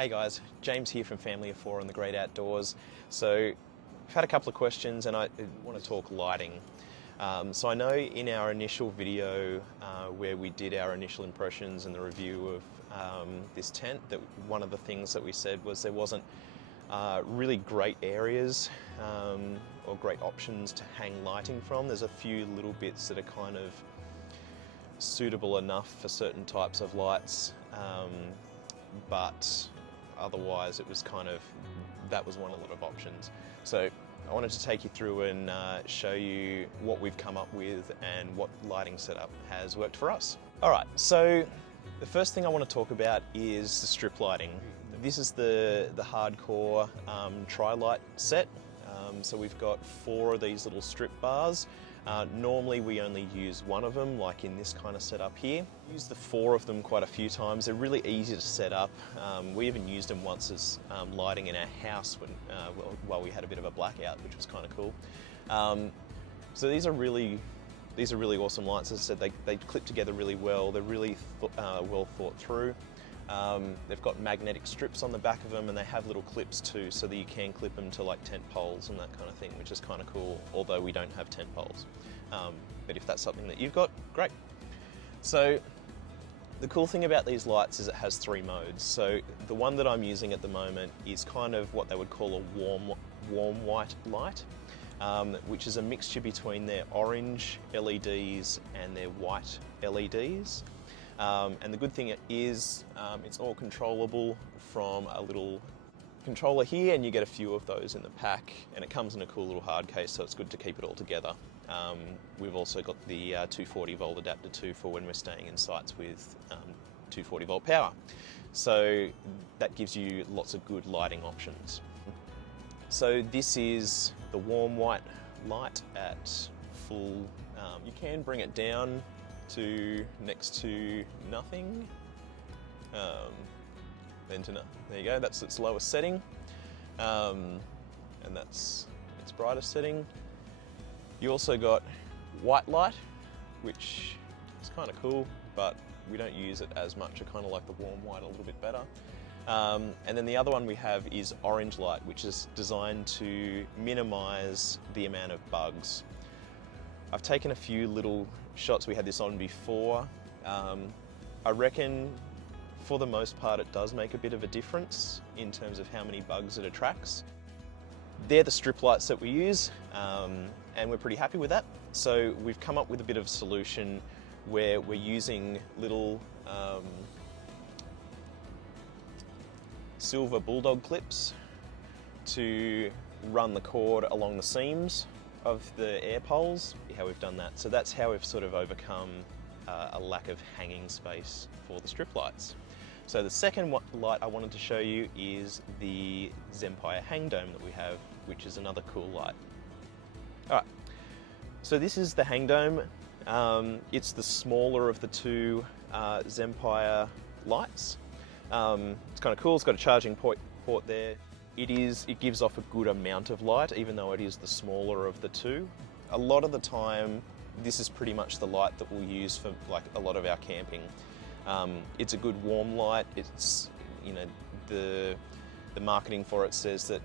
Hey guys, James here from Family of Four and the Great Outdoors. So I've had a couple of questions and I want to talk lighting. So I know in our initial video where we did our initial impressions and the review of this tent, that one of the things that we said was there wasn't really great areas or great options to hang lighting from. There's a few little bits that are kind of suitable enough for certain types of lights, but otherwise it was kind of, that was one of a lot of options. So I wanted to take you through and show you what we've come up with and what lighting setup has worked for us. All right, so the first thing I want to talk about is the strip lighting. This is the Hardkorr Tri-Light set. So we've got 4 of these little strip bars. Normally we only use one of them, like in this kind of setup here. Use the 4 of them quite a few times. They're really easy to set up. We even used them once as lighting in our house when, while we had a bit of a blackout, which was kind of cool. So these are really awesome lights. As I said, they clip together really well. They're really well thought through. They've got magnetic strips on the back of them, and they have little clips too, so that you can clip them to like tent poles and that kind of thing, which is kind of cool, although we don't have tent poles. But if that's something that you've got, great. So the cool thing about these lights is it has 3 modes. So the one that I'm using at the moment is kind of what they would call a warm white light, which is a mixture between their orange LEDs and their white LEDs. And the good thing is it's all controllable from a little controller here, and you get a few of those in the pack, and it comes in a cool little hard case, so it's good to keep it all together. We've also got the 240 volt adapter too for when we're staying in sites with 240 volt power. So that gives you lots of good lighting options. So this is the warm white light at full. You can bring it down to next to nothing, then to nothing. There you go, that's its lowest setting, and that's its brightest setting. You also got white light, which is kind of cool, but we don't use it as much. I kind of like the warm white a little bit better. And then the other one we have is orange light, which is designed to minimize the amount of bugs. I've taken a few little shots. We had this on before. I reckon for the most part it does make a bit of a difference in terms of how many bugs it attracts. They're the strip lights that we use, and we're pretty happy with that. So we've come up with a bit of a solution where we're using little silver bulldog clips to run the cord along the seams of the air poles. How we've done that. So that's how we've sort of overcome a lack of hanging space for the strip lights. So the second light I wanted to show you is the Zempire Hangdome that we have, which is another cool light. All right, so this is the Hangdome. It's the smaller of the 2 Zempire lights. It's kind of cool. It's got a charging port there. It gives off a good amount of light, even though it is the smaller of the 2. A lot of the time, this is pretty much the light that we'll use for like a lot of our camping. It's a good warm light. It's, you know, the marketing for it says that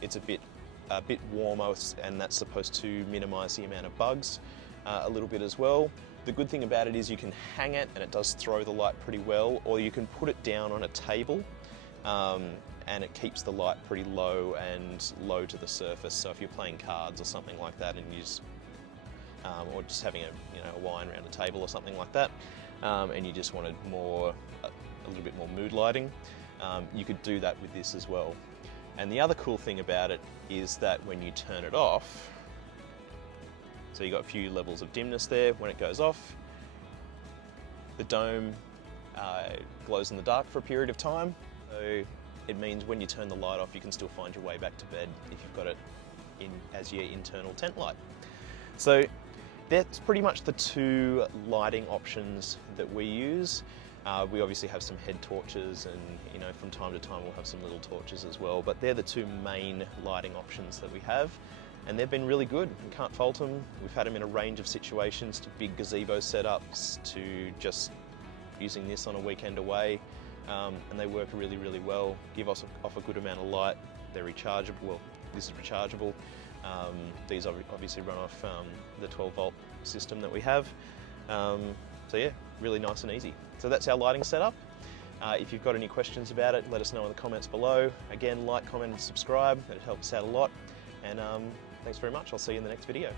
it's a bit warmer, and that's supposed to minimise the amount of bugs a little bit as well. The good thing about it is you can hang it, and it does throw the light pretty well, or you can put it down on a table. And it keeps the light pretty low and low to the surface. So if you're playing cards or something like that, and you just, or just having a wine around a table or something like that, and you just wanted a little bit more mood lighting, you could do that with this as well. And the other cool thing about it is that when you turn it off, so you've got a few levels of dimness there. When it goes off, the dome glows in the dark for a period of time. So it means when you turn the light off, you can still find your way back to bed if you've got it in as your internal tent light. So that's pretty much the 2 lighting options that we use. We obviously have some head torches, and you know, from time to time we'll have some little torches as well, but they're the 2 main lighting options that we have, and they've been really good. We can't fault them. We've had them in a range of situations, to big gazebo setups, to just using this on a weekend away. and they work really, really well, give us off a good amount of light. They're rechargeable. Well, this is rechargeable. These obviously run off the 12 volt system that we have. So yeah, really nice and easy. So that's our lighting setup. If you've got any questions about it, let us know in the comments below. Again, like, comment and subscribe. It helps out a lot. And thanks very much. I'll see you in the next video.